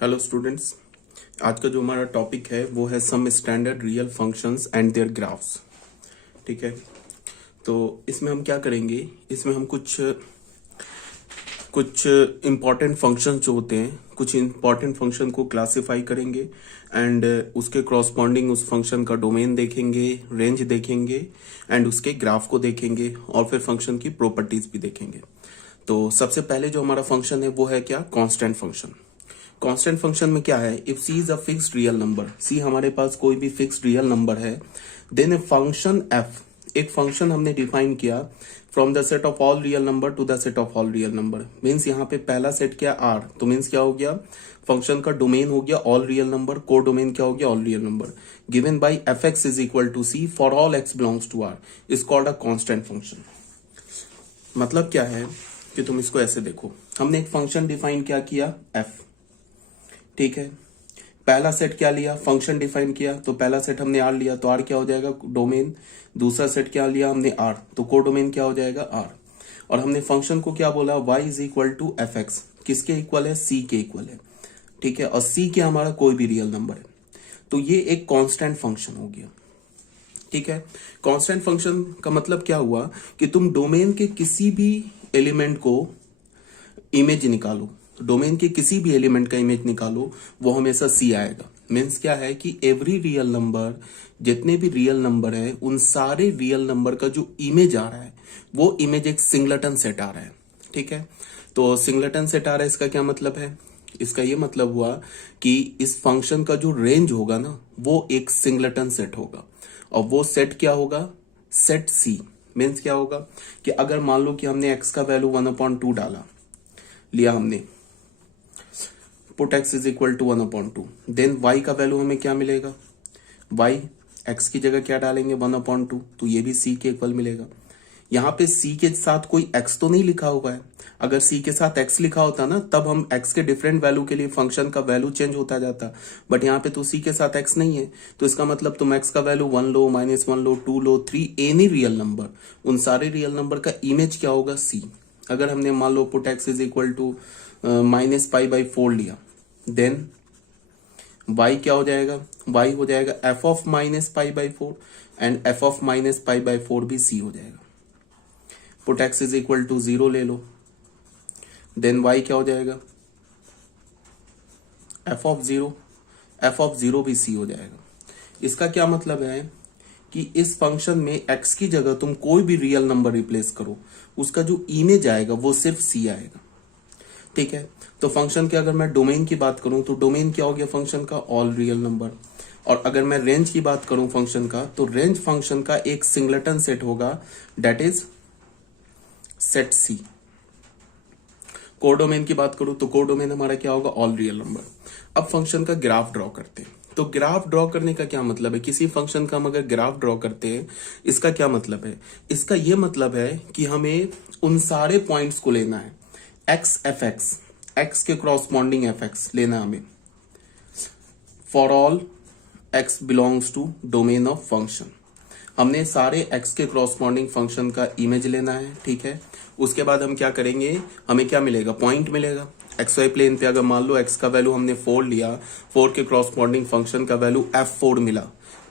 Hello students. आज का जो हमारा टॉपिक है वो है some standard real functions and their graphs. ठीक है, तो इसमें हम क्या करेंगे, इसमें हम कुछ कुछ इंपॉर्टेंट फंक्शन जो होते हैं, कुछ इंपॉर्टेंट फंक्शन को क्लासिफाई करेंगे एंड उसके क्रॉसपॉन्डिंग उस फंक्शन का डोमेन देखेंगे, रेंज देखेंगे एंड उसके ग्राफ को देखेंगे और फिर फंक्शन की प्रॉपर्टीज भी देखेंगे। तो सबसे पहले जो हमारा फंक्शन है वो है क्या, कांस्टेंट फंक्शन। कांस्टेंट फंक्शन में क्या है, if C is a fixed real number, C हमारे पास कोई भी फिक्स्ड रियल नंबर है, देन ए फंक्शन एफ, एक फंक्शन हमने डिफाइन किया from the set of all real number to the set of all real number. Means यहाँ पे पहला सेट क्या आर, तो मीन्स क्या हो गया, फंक्शन का डोमेन हो गया all real number, codomain क्या हो गया all real number, given by F x is equal to C for all X belongs to R, is called a constant function. मतलब क्या है कि तुम इसको ऐसे देखो, हमने एक फंक्शन डिफाइन क्या किया एफ, ठीक है, पहला सेट क्या लिया, फंक्शन डिफाइन किया तो पहला सेट हमने आर लिया, तो आर क्या हो जाएगा डोमेन, दूसरा सेट क्या लिया हमने आर, तो को डोमेन क्या हो जाएगा आर, और हमने फंक्शन को क्या बोला y is equal to F X, किसके इक्वल है, c के इक्वल है, ठीक है, और c के हमारा कोई भी रियल नंबर है, तो ये एक कांस्टेंट फंक्शन हो गया। ठीक है, कांस्टेंट फंक्शन का मतलब क्या हुआ कि तुम डोमेन के किसी भी एलिमेंट को इमेज निकालो, डोमेन के किसी भी एलिमेंट का इमेज निकालो, वो हमेशा सी आएगा। मीन्स क्या है कि एवरी रियल नंबर, जितने भी रियल नंबर है उन सारे रियल नंबर का जो इमेज आ रहा है वो इमेज एक सिंगलेटन सेट आ रहा है। ठीक है, तो सिंगलेटन सेट आ रहा है, इसका क्या मतलब है, इसका ये मतलब हुआ कि इस फंक्शन का जो रेंज होगा ना वो एक सिंगलेटन सेट होगा, और वो सेट क्या होगा, सेट सी। मीन्स क्या होगा कि अगर मान लो कि हमने x का वैल्यू 1/2 डाला, लिया हमने, put x is equal to 1/2, then y का वैल्यू हमें क्या मिलेगा, y x की जगह क्या डालेंगे 1/2, तो ये भी c के इक्वल मिलेगा। यहाँ पे c के साथ कोई x तो नहीं लिखा हुआ है, अगर c के साथ x लिखा होता ना तब हम x के डिफरेंट वैल्यू के लिए फंक्शन का वैल्यू चेंज होता जाता, बट यहाँ पे तो c के साथ x नहीं है, तो इसका मतलब तुम x का वैल्यू 1 लो, -1 लो, 2 लो, 3, एनी रियल नंबर, उन सारे रियल नंबर का इमेज क्या होगा c। अगर हमने मान लो put x is equal to -π/4 लिया, देन y क्या हो जाएगा, y हो जाएगा f of -π/4 and f of -π/4 भी c हो जाएगा। Put x is equal to 0 ले लो, देन y क्या हो जाएगा, f ऑफ 0 भी c हो जाएगा। इसका क्या मतलब है कि इस फंक्शन में x की जगह तुम कोई भी रियल नंबर रिप्लेस करो, उसका जो इमेज आएगा वो सिर्फ c आएगा। ठीक है, तो फंक्शन के अगर मैं डोमेन की बात करूं तो डोमेन क्या हो गया फंक्शन का, ऑल रियल नंबर, और अगर मैं रेंज की बात करूं फंक्शन का, तो रेंज फंक्शन का एक सिंगलेटन सेट होगा, that is set C. Codomain की बात करूं तो कोडोमेन हमारा क्या होगा, ऑल रियल नंबर। अब फंक्शन का ग्राफ ड्रॉ करते हैं, तो ग्राफ ड्रॉ करने का क्या मतलब है, किसी फंक्शन का हम अगर ग्राफ ड्रॉ करते हैं, इसका क्या मतलब है, इसका यह मतलब है कि हमें उन सारे पॉइंट्स को लेना है, एक्स एफ एक्स, एक्स के क्रॉसपॉन्डिंग एफ एक्स लेना हमें, for all X belongs to domain of function, हमने सारे एक्स के क्रॉसपॉन्डिंग फंक्शन का इमेज लेना है। ठीक है, उसके बाद हम क्या करेंगे, हमें क्या मिलेगा, पॉइंट मिलेगा एक्स वाई प्लेन पे। अगर मान लो एक्स का वैल्यू हमने 4 लिया, 4 के क्रॉसपॉन्डिंग फंक्शन का वैल्यू f4 मिला,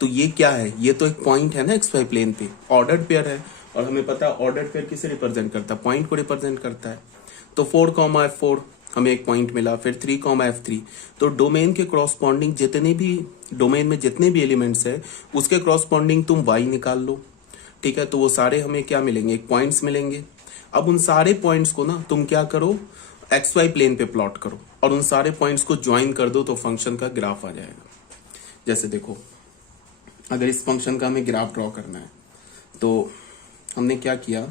तो ये क्या है, ये तो एक पॉइंट है ना एक्स वाई प्लेन पे, ऑर्डर्ड पेयर है, और हमें पता है ऑर्डर्ड पेयर किसे रिप्रेजेंट करता है, पॉइंट को रिप्रेजेंट करता है। तो 4, हमें एक पॉइंट मिला, फिर 3, तो डोमेन के क्रॉसपॉन्डिंग जितने भी, डोमेन में जितने भी एलिमेंट्स है उसके क्रॉसपॉन्डिंग तुम y निकाल लो। ठीक है, तो वो सारे हमें क्या मिलेंगे, एक पॉइंट्स मिलेंगे। अब उन सारे पॉइंट्स को ना तुम क्या करो, एक्स वाई प्लेन पे प्लॉट करो और उन सारे पॉइंट्स को ज्वाइन कर दो, तो फंक्शन का ग्राफ आ जाएगा। जैसे देखो, अगर इस फंक्शन का हमें ग्राफ ड्रॉ करना है तो हमने क्या किया,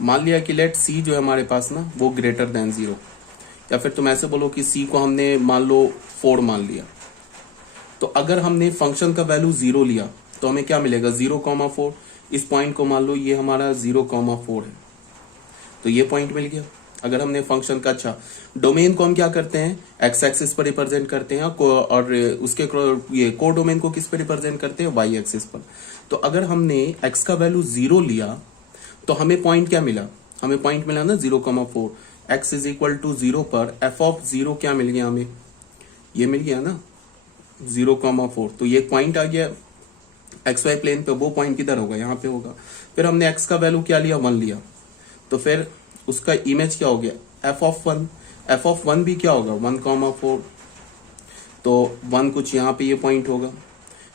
मान लिया कि लेट सी जो है हमारे पास ना वो ग्रेटर देन 0, या फिर तुम ऐसे बोलो कि सी को हमने मान लो 4 मान लिया, तो अगर हमने फंक्शन का वैल्यू 0 लिया तो हमें क्या मिलेगा, 0,4, इस पॉइंट को मान लो ये हमारा 0,4 है, तो ये पॉइंट मिल गया। अगर हमने फंक्शन का, अच्छा डोमेन को हम क्या करते हैं, एक्स एक्सिस पर रिप्रेजेंट करते हैं, और उसके ये को डोमेन को किस पर रिप्रेजेंट करते हैं, वाई एक्सिस पर। तो अगर हमने एक्स का वैल्यू 0 लिया तो हमें पॉइंट क्या मिला, हमें पॉइंट मिला ना 0,4, x इज इक्वल टू 0 पर एफ ऑफ 0 क्या मिल गया हमें, ये मिल गया ना 0,4। तो ये पॉइंट आ गया एक्स वाई प्लेन पे, वो पॉइंट किधर होगा, यहाँ पे होगा। फिर हमने x का वैल्यू क्या लिया, 1 लिया, तो फिर उसका इमेज क्या हो गया एफ ऑफ 1। एफ ऑफ 1 भी क्या होगा 1,4, तो 1 कुछ यहाँ पे ये पॉइंट होगा,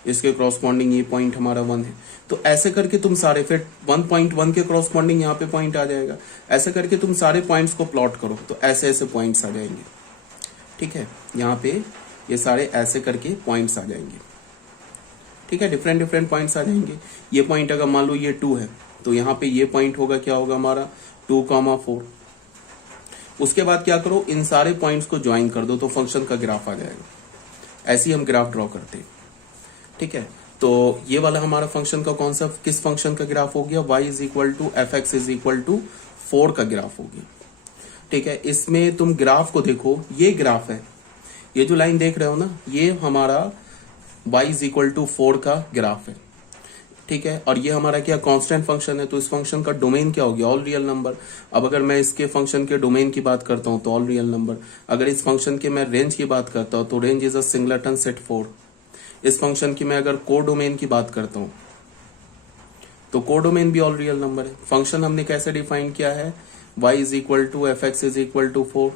इसके क्रॉसपॉन्डिंग ये पॉइंट हमारा 1 है। तो ऐसे करके तुम सारे, फिर 1.1 के क्रॉसपॉन्डिंग यहाँ पे पॉइंट आ जाएगा। ऐसे करके तुम सारे पॉइंट्स को प्लॉट करो तो ऐसे ऐसे पॉइंट्स आ जाएंगे, ठीक है। यहाँ पे ये सारे ऐसे करके पॉइंट्स आ जाएंगे, ठीक है, डिफरेंट डिफरेंट पॉइंट्स आ जाएंगे। ये पॉइंट अगर मान लो ये 2 है तो यहाँ पे ये पॉइंट होगा क्या होगा हमारा 2,4। उसके बाद क्या करो, इन सारे पॉइंट्स को ज्वाइन कर दो तो फंक्शन का ग्राफ आ जाएगा। ऐसे ही हम ग्राफ ड्रॉ करते हैं, ठीक है। तो ये वाला हमारा फंक्शन का कौन सा, किस फंक्शन का ग्राफ हो गया, y is equal to F x is equal to 4 का ग्राफ हो गया, ठीक है। इसमें तुम ग्राफ को देखो, ये ग्राफ है, ये जो लाइन देख रहे हो ना, ये हमारा y इज इक्वल टू 4 का ग्राफ है, ठीक है। और ये हमारा क्या कांस्टेंट फंक्शन है, तो इस फंक्शन का डोमेन क्या हो गया, ऑल रियल नंबर। अब अगर मैं इसके फंक्शन के डोमेन की बात करता हूं तो ऑल रियल नंबर। अगर इस फंक्शन के मैं रेंज की बात करता हूं तो range is a singleton set 4। इस फंक्शन की मैं अगर को डोमेन की बात करता हूं तो को डोमेन भी ऑल रियल नंबर है। फंक्शन हमने कैसे डिफाइन किया है, y is equal to F x is equal to 4,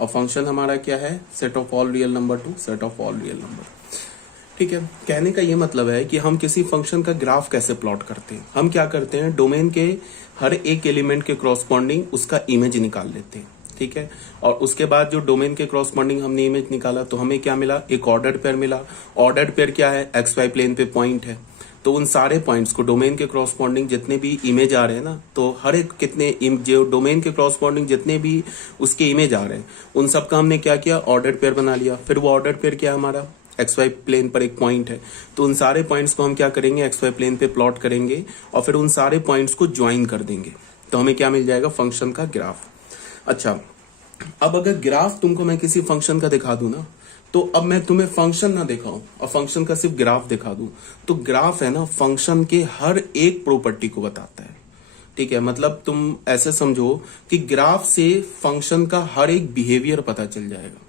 और फंक्शन हमारा क्या है, set of all real number to set of all real number, ठीक है। कहने का ये मतलब है कि हम किसी फंक्शन का ग्राफ कैसे प्लॉट करते हैं। हम क्या करते हैं, डोमेन के हर एक एलिमेंट के क्रॉसपॉन्डिंग उसका इमेज निकाल लेते हैं, ठीक है। और उसके बाद जो डोमेन के क्रॉसपॉन्डिंग हमने इमेज निकाला तो हमें क्या मिला, एक ऑर्डर्ड पेयर मिला। ऑर्डर्ड पेयर क्या है, एक्स वाई प्लेन पे पॉइंट है, तो उन सारे पॉइंट्स को डोमेन के क्रॉसपॉन्डिंग जितने भी इमेज आ रहे हैं ना, तो हर एक कितने जो डोमेन के क्रॉसपॉन्डिंग जितने भी उसके इमेज आ रहे हैं उन सब का हमने क्या किया, ऑर्डर्ड पेयर बना लिया। फिर वो ऑर्डर्ड पेयर क्या हमारा एक्स वाई प्लेन पर एक पॉइंट है, तो उन सारे पॉइंट्स को हम क्या करेंगे, एक्स वाई प्लेन पे प्लॉट करेंगे और फिर उन सारे पॉइंट्स को ज्वाइन कर देंगे, तो हमें क्या मिल जाएगा, फंक्शन का ग्राफ। अच्छा, अब अगर ग्राफ तुमको मैं किसी फंक्शन का दिखा दूं ना, तो अब मैं तुम्हें फंक्शन ना दिखाऊं और फंक्शन का सिर्फ ग्राफ दिखा दूं, तो ग्राफ है ना फंक्शन के हर एक प्रॉपर्टी को बताता है, ठीक है। मतलब तुम ऐसे समझो कि ग्राफ से फंक्शन का हर एक बिहेवियर पता चल जाएगा।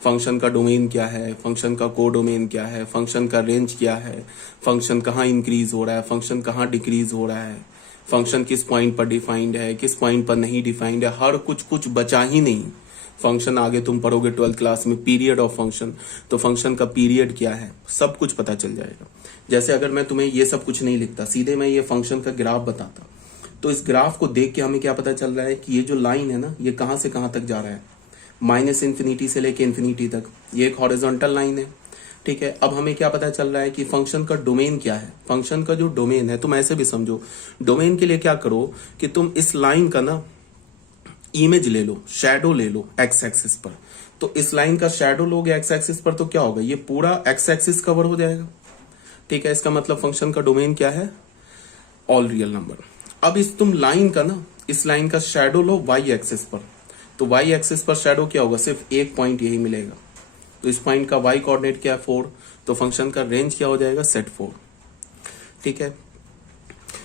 फंक्शन का डोमेन क्या है, फंक्शन का को डोमेन क्या है, फंक्शन का रेंज क्या है, फंक्शन कहाँ इंक्रीज हो रहा है, फंक्शन कहाँ डिक्रीज हो रहा है, फंक्शन किस पॉइंट पर डिफाइंड है, किस पॉइंट पर नहीं डिफाइंड है, हर कुछ बचा ही नहीं। फंक्शन आगे तुम पढ़ोगे 12th क्लास में, पीरियड ऑफ फंक्शन, तो फंक्शन का पीरियड क्या है सब कुछ पता चल जाएगा। जैसे अगर मैं तुम्हें ये सब कुछ नहीं लिखता, सीधे मैं ये फंक्शन का ग्राफ बताता, तो इस ग्राफ को देख के हमें क्या पता चल रहा है कि ये जो लाइन है ना, ये कहाँ से कहाँ तक जा रहा है, -इन्फिनिटी से लेके इन्फिनिटी तक, ये एक हॉरिजॉन्टल लाइन है, ठीक है। अब हमें क्या पता चल रहा है कि फंक्शन का डोमेन क्या है। फंक्शन का जो डोमेन है, तुम ऐसे भी समझो, डोमेन के लिए क्या करो कि तुम इस लाइन का ना इमेज ले लो, शैडो ले लो एक्स एक्सिस पर। तो इस लाइन का शैडो लोगे एक्स एक्सिस पर तो क्या होगा, ये पूरा एक्स एक्सिस कवर हो जाएगा, ठीक है। इसका मतलब फंक्शन का डोमेन क्या है, ऑल रियल नंबर। अब इस तुम लाइन का ना, इस लाइन का शैडो लो वाई एक्सिस पर, तो वाई एक्सिस पर शैडो क्या होगा, सिर्फ एक पॉइंट यही मिलेगा। तो इस पॉइंट का वाई कोऑर्डिनेट क्या है 4, तो फंक्शन का रेंज क्या हो जाएगा, सेट 4, ठीक है।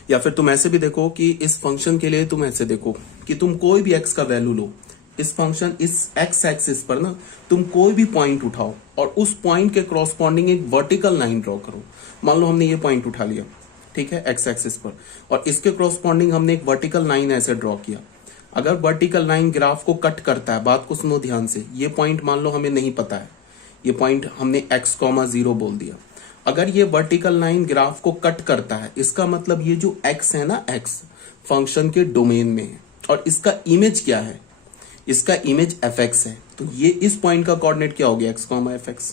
या फिर तुम ऐसे भी देखो कि इस फंक्शन के लिए तुम ऐसे देखो कि तुम कोई भी एक्स का वैल्यू लो, इस फंक्शन इस एक्स एक्सिस पर ना तुम कोई भी पॉइंट उठाओ और उस पॉइंट के क्रॉसपॉन्डिंग एक वर्टिकल लाइन ड्रॉ करो। मान लो हमने ये पॉइंट उठा लिया, ठीक है, एक्स एक्सिस पर, और इसके क्रॉसपॉन्डिंग हमने एक वर्टिकल लाइन ऐसे ड्रॉ किया। अगर वर्टिकल लाइन ग्राफ को कट करता है, बात को सुनो ध्यान से, ये पॉइंट मान लो हमें नहीं पता है, ये पॉइंट हमने x,0 बोल दिया। अगर ये वर्टिकल लाइन ग्राफ को कट करता है, इसका मतलब ये जो x है ना, x फंक्शन के डोमेन में है और इसका इमेज क्या है, इसका इमेज fx है। तो ये इस पॉइंट का कोऑर्डिनेट क्या हो गया, x, fx।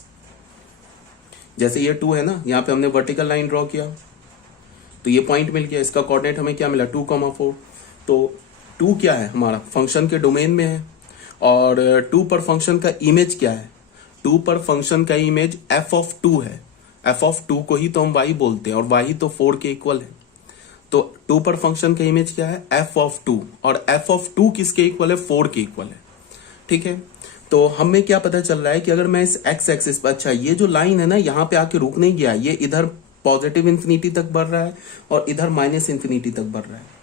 जैसे ये 2 है ना, यहाँ पे हमने वर्टिकल लाइन ड्रॉ किया तो ये पॉइंट मिल गया, इसका कोऑर्डिनेट हमें क्या मिला 2,4। तो 2 क्या है हमारा, फंक्शन के डोमेन में है, और 2 पर फंक्शन का इमेज क्या है, 2 पर फंक्शन का इमेज f ऑफ 2 है। f ऑफ 2 को ही तो हम y बोलते हैं और y तो 4 के इक्वल है। तो 2 पर फंक्शन का इमेज क्या है, f ऑफ 2, और f ऑफ 2 किसके इक्वल है, 4 के इक्वल है, ठीक है। तो हमें क्या पता चल रहा है कि अगर मैं इस x एक्सिस पर, अच्छा ये जो लाइन है ना यहाँ पे आके रुक नहीं गया, ये इधर पॉजिटिव इन्फिनिटी तक बढ़ रहा है और इधर -इन्फिनिटी तक बढ़ रहा है।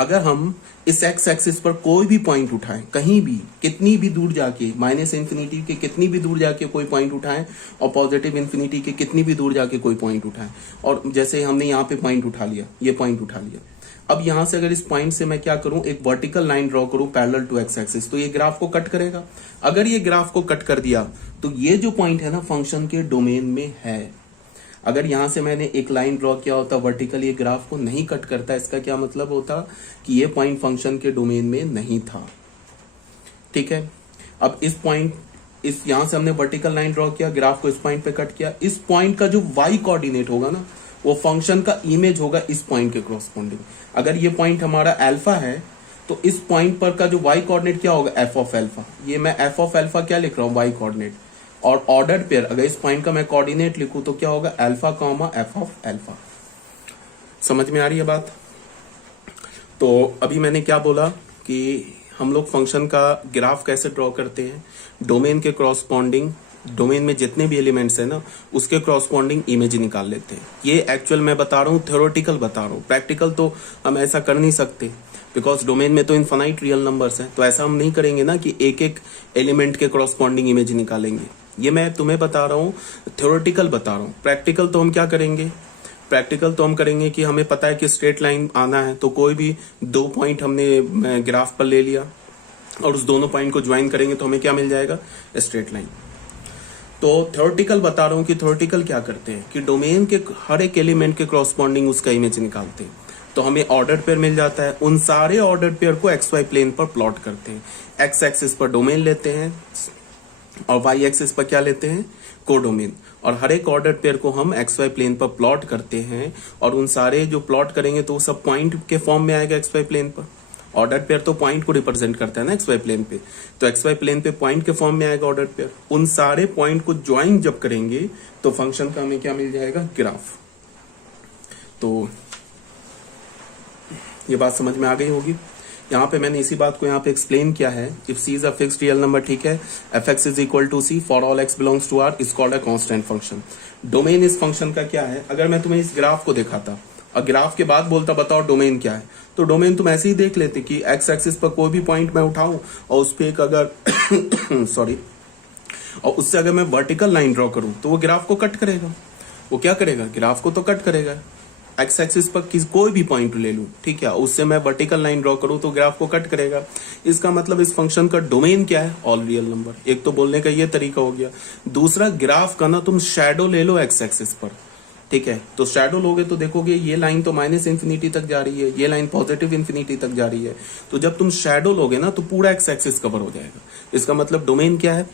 अगर हम इस एक्स एक्सिस पर कोई भी पॉइंट उठाएं, कहीं भी कितनी भी दूर जाके, माइनस इन्फिनिटी के कितनी भी दूर जाके कोई पॉइंट उठाएं और पॉजिटिव इन्फिनिटी के कितनी भी दूर जाके कोई पॉइंट उठाएं, और जैसे हमने यहाँ पे पॉइंट उठा लिया, ये पॉइंट उठा लिया, अब यहां से अगर इस पॉइंट से मैं क्या करूं, एक वर्टिकल लाइन ड्रॉ करूं पैरेलल टू एक्स एक्सिस, तो ये ग्राफ को कट करेगा। अगर ये ग्राफ को कट कर दिया तो ये जो पॉइंट है ना फंक्शन के डोमेन में है। अगर यहां से मैंने एक लाइन ड्रॉ किया होता वर्टिकल, ये ग्राफ को नहीं कट करता, इसका क्या मतलब होता कि ये पॉइंट फंक्शन के डोमेन में नहीं था। ठीक है, अब इस पॉइंट, इस यहां से हमने वर्टिकल लाइन ड्रॉ किया, ग्राफ को इस पॉइंट पे कट किया, इस पॉइंट का जो वाई कोऑर्डिनेट होगा ना वो फंक्शन का इमेज होगा इस पॉइंट के कॉरस्पॉन्डिंग। अगर ये पॉइंट हमारा अल्फा है तो इस पॉइंट पर का जो वाई कोऑर्डिनेट क्या होगा, एफ ऑफ अल्फा। ये मैं एफ ऑफ अल्फा क्या लिख रहा हूं, वाई कोऑर्डिनेट, और ऑर्डर्ड पेयर अगर इस पॉइंट का मैं कोऑर्डिनेट लिखूं तो क्या होगा, alpha comma F of alpha. समझ में आ रही है बात? तो अभी मैंने क्या बोला कि हम लोग फंक्शन का ग्राफ कैसे ड्रॉ करते हैं, डोमेन के क्रॉसपॉन्डिंग, डोमेन में जितने भी एलिमेंट्स है ना उसके क्रॉसपॉन्डिंग इमेज निकाल लेते हैं। ये एक्चुअल मैं बता रहा हूँ, थ्योरेटिकल बता रहा हूँ, प्रैक्टिकल तो हम ऐसा कर नहीं सकते बिकॉज डोमेन में तो इनफाइनाइट रियल नंबर्स हैं, तो ऐसा हम नहीं करेंगे ना कि एक एक एलिमेंट के क्रॉसपॉन्डिंग इमेज निकालेंगे। ये मैं तुम्हें बता रहा हूँ, थ्योरेटिकल बता रहा हूँ। प्रैक्टिकल तो हम क्या करेंगे, प्रैक्टिकल तो हम करेंगे कि हमें पता है कि स्ट्रेट लाइन आना है, तो कोई भी दो पॉइंट हमने ग्राफ पर ले लिया और उस दोनों पॉइंट को ज्वाइन करेंगे तो हमें क्या मिल जाएगा, स्ट्रेट लाइन। तो थ्योरेटिकल बता रहा हूं कि थ्योरेटिकल क्या करते हैं कि डोमेन के हर एक एलिमेंट के क्रॉसपॉन्डिंग उसका इमेज निकालते हैं, तो हमें ऑर्डर पेयर मिल जाता है। उन सारे ऑर्डर पेयर को एक्स वाई प्लेन पर प्लॉट करते हैं। एक्स एक्सिस पर डोमेन लेते हैं और वाई एक्सिस पर क्या लेते हैं, कोडोमेन, और हर एक ऑर्डर पेयर को हम एक्स वाई प्लेन पर प्लॉट करते हैं, और उन सारे जो प्लॉट करेंगे तो सब पॉइंट के फॉर्म में आएगा एक्स वाई प्लेन पर। ऑर्डर पेयर तो पॉइंट को रिप्रेजेंट करता है ना एक्स वाई प्लेन पे, तो एक्स वाई प्लेन पे पॉइंट के फॉर्म में आएगा ऑर्डर पेयर। उन सारे पॉइंट को ज्वाइन जब करेंगे तो फंक्शन का हमें क्या मिल जाएगा, ग्राफ। तो ये बात समझ में आ गई होगी। यहाँ पे मैंने इसी बात को यहाँ पे एक्सप्लेन किया है। If C is a fixed real number, ठीक है, F x is equal to C for all X belongs to R is called a constant function. Domain इस फंक्शन का क्या है, अगर मैं तुम्हें इस ग्राफ को दिखाता और ग्राफ के बाद बोलता बताओ डोमेन क्या है, तो डोमेन तुम ऐसे ही देख लेते कि एक्स एक्सिस पर कोई भी पॉइंट मैं उठाऊं और उस पर एक अगर सॉरी और उससे अगर मैं वर्टिकल लाइन ड्रॉ करूं तो वो ग्राफ को कट करेगा। वो क्या करेगा, ग्राफ को तो कट करेगा। एक्स एक्सिस पर कोई भी पॉइंट ले लूं, ठीक है, उससे मैं वर्टिकल लाइन ड्रॉ करूं तो ग्राफ को कट करेगा। इसका मतलब इस फंक्शन का डोमेन क्या है, ऑल रियल नंबर। एक तो बोलने का ये तरीका हो गया। दूसरा, ग्राफ का ना तुम शैडो ले लो एक्स एक्सिस पर, ठीक है, तो शैडो लोगे तो देखोगे ये लाइन तो माइनस इन्फिनिटी तक जा रही है, ये लाइन पॉजिटिव इन्फिनिटी तक जा रही है। तो जब तुम शैडो लोगे ना तो पूरा एक्स एक्सिस कवर हो जाएगा। इसका मतलब डोमेन क्या है,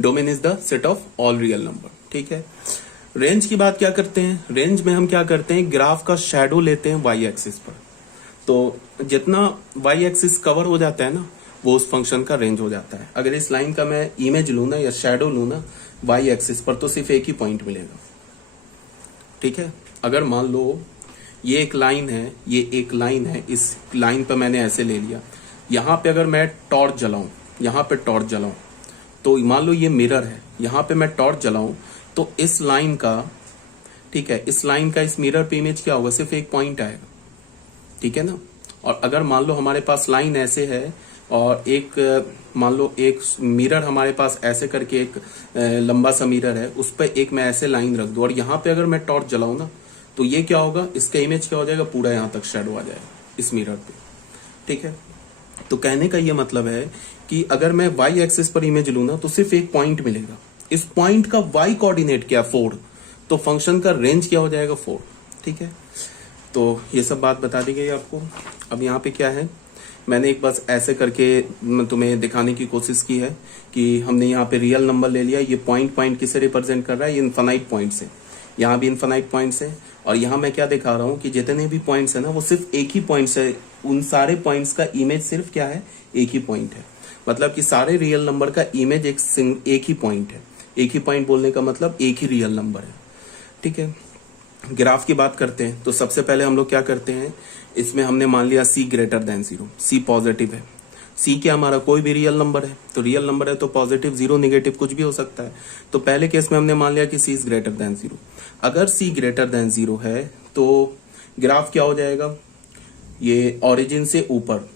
domain is the set of all real number, ठीक है। रेंज की बात क्या करते हैं, रेंज में हम क्या करते हैं, ग्राफ का शैडो लेते हैं वाई एक्सिस पर, तो जितना वाई एक्सिस कवर हो जाता है ना वो उस फंक्शन का रेंज हो जाता है। अगर इस लाइन का मैं इमेज लू ना या शैडो लू ना वाई एक्सिस पर तो सिर्फ एक ही पॉइंट मिलेगा, ठीक है। अगर मान लो ये एक लाइन है, ये एक लाइन है, इस लाइन पर मैंने ऐसे ले लिया, यहां पे अगर मैं टॉर्च जलाऊं, यहां पे टॉर्च जलाऊं, तो मान लो ये मिरर है, यहां पे मैं टॉर्च जलाऊं तो इस लाइन का, ठीक है, इस लाइन का इस मिरर पे इमेज क्या होगा, सिर्फ एक पॉइंट आएगा, ठीक है ना। और अगर मान लो हमारे पास लाइन ऐसे है और एक मान लो एक मिरर हमारे पास ऐसे करके एक लंबा सा मिरर है, उस पर एक मैं ऐसे लाइन रख दूं और यहाँ पे अगर मैं टॉर्च जलाऊं ना तो ये क्या होगा, इसका इमेज क्या हो जाएगा, पूरा यहाँ तक शेडो आ जाएगा इस मिरर पे, ठीक है। तो कहने का ये मतलब है कि अगर मैं वाई एक्सिस पर इमेज लू ना तो सिर्फ एक पॉइंट मिलेगा, इस पॉइंट का वाई कोऑर्डिनेट क्या, 4, तो फंक्शन का रेंज क्या हो जाएगा, 4, ठीक है। तो ये सब बात बता दी गई आपको। अब यहाँ पे क्या है, मैंने एक बस ऐसे करके तुम्हें दिखाने की कोशिश की है कि हमने यहाँ पे रियल नंबर ले लिया, ये पॉइंट पॉइंट किसे रिप्रेजेंट कर रहा है, ये इनफाइनाइट पॉइंट्स है, यहाँ भी इनफाइनाइट पॉइंट्स है, और यहाँ मैं क्या दिखा रहा हूँ कि जितने भी पॉइंट्स है ना वो सिर्फ एक ही पॉइंट्स है, उन सारे पॉइंट्स का इमेज सिर्फ क्या है, एक ही पॉइंट है। मतलब कि सारे रियल नंबर का इमेज एक ही पॉइंट है। एक ही पॉइंट बोलने का मतलब एक ही रियल नंबर है, ठीक है। ग्राफ की बात करते हैं तो सबसे पहले हम लोग क्या करते हैं, इसमें हमने मान लिया c greater than 0, c positive है, c क्या हमारा कोई भी रियल नंबर है, तो रियल नंबर है तो पॉजिटिव, 0, नेगेटिव कुछ भी हो सकता है। तो पहले केस में हमने मान लिया कि c इज ग्रेटर देन 0। अगर c ग्रेटर देन 0 है तो ग्राफ क्या हो जाएगा, ये ओरिजिन से ऊपर,